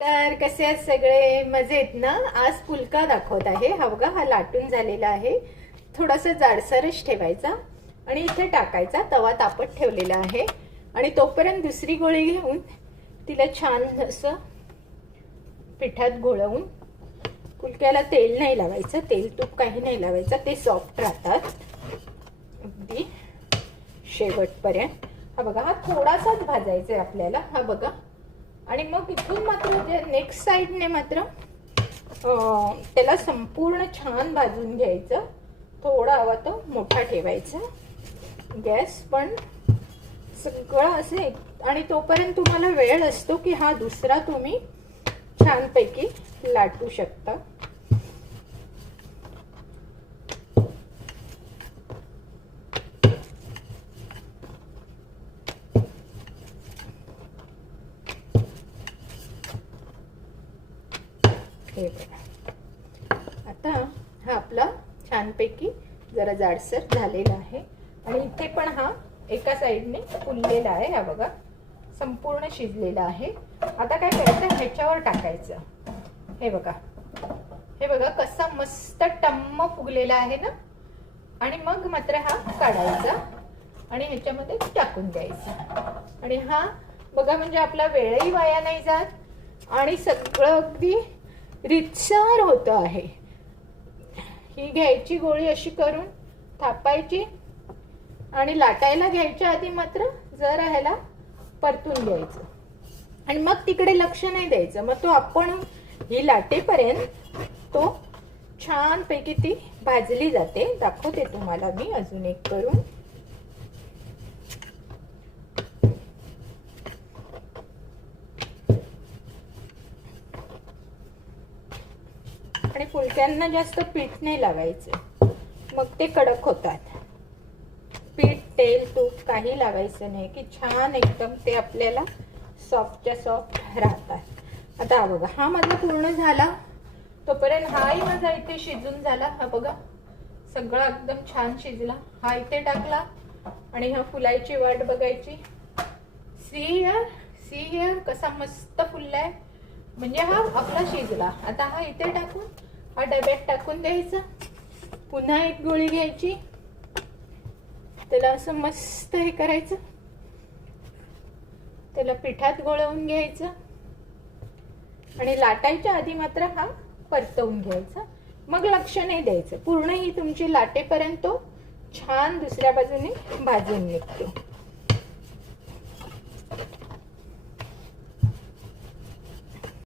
तर कसे आहेत सगळे मजेत ना। आज फुलका दाखवत आहे। हा बघा, हा लाटून झालेला आहे। थोडासा जाडसरच ठेवायचा आणि इथे टाकायचा। तवा तापत ठेवलेला आहे आणि तोपर्यंत दुसरी गोळी घेऊन तिला छान असं पिठात घोळवून, फुलक्याला तेल नाही लावायचं, तेल तूप काही नाही लावायचं, ते सॉफ्ट राहतात अगदी शेवटपर्यंत। हा बघा, हा थोडासाच भाजायचा आहे आपल्याला। हा बघा, आणि मग इथून मात्र नेक्स्ट साइडने मात्र त्याला संपूर्ण छान भाजून घ्यायचं। थोडा हवा तो मोठा ठेवायचा गॅस, पण सगळं असे। आणि तोपर्यंत तुम्हाला वेळ असतो की हा दुसरा तुम्ही छानपैकी लाटू शकता। हे बघा, आता हा आपला छानपैकी जरा जाडसर झालेला आहे आणि इथे पण हा एका साइडने फुललेला आहे। हा बघा, संपूर्ण शिजलेला आहे। आता काय करायचं, ह्याच्यावर टाकायचं। हे बघा, हे बघा कसा मस्त टम्म फुगलेला आहे ना। आणि मग मात्र हा काढायचा आणि ह्याच्यामध्ये टाकून द्यायचा। आणि हा बघा, म्हणजे आपला वेळही वाया नाही जात आणि सगळं अगदी रितसर होतं आहे। ही घ्यायची गोळी अशी करून थापायची आणि लाटायला घ्यायच्या आधी मात्र जरा ह्याला परतून घ्यायचं आणि मग तिकडे लक्ष नाही द्यायचं। मग तो आपण ही लाटेपर्यंत तो छानपैकी ती भाजली जाते। दाखवते तुम्हाला मी अजून एक करून। आणि फुलक्यांना जास्त पीठ नाही लावायचं, मग ते कडक होतात। पीठ, तेल, तूप काही लावायचं नाही की छान एकदम ते आपल्याला सॉफ्टच्या सॉफ्ट राहतात। आता हा बघा, हा माझा पूर्ण झाला, तोपर्यंत हाही माझा इथे शिजून झाला। हा बघा, सगळा एकदम छान शिजला। हा इथे टाकला आणि हा फुलायची वाट बघायची। सी हिअर कसा मस्त फुललाय, म्हणजे हा आपला शिजला। आता हा इथे टाकून हा डब्यात टाकून द्यायचा। पुन्हा एक गोळी घ्यायची, त्याला असं मस्त हे करायचं, त्याला पिठात घोळवून घ्यायचं आणि लाटायच्या आधी मात्र हा परतवून घ्यायचा। मग लक्ष नाही द्यायचं, पूर्ण ही तुमची लाटेपर्यंत तो छान दुसऱ्या बाजूने भाजून निघतो।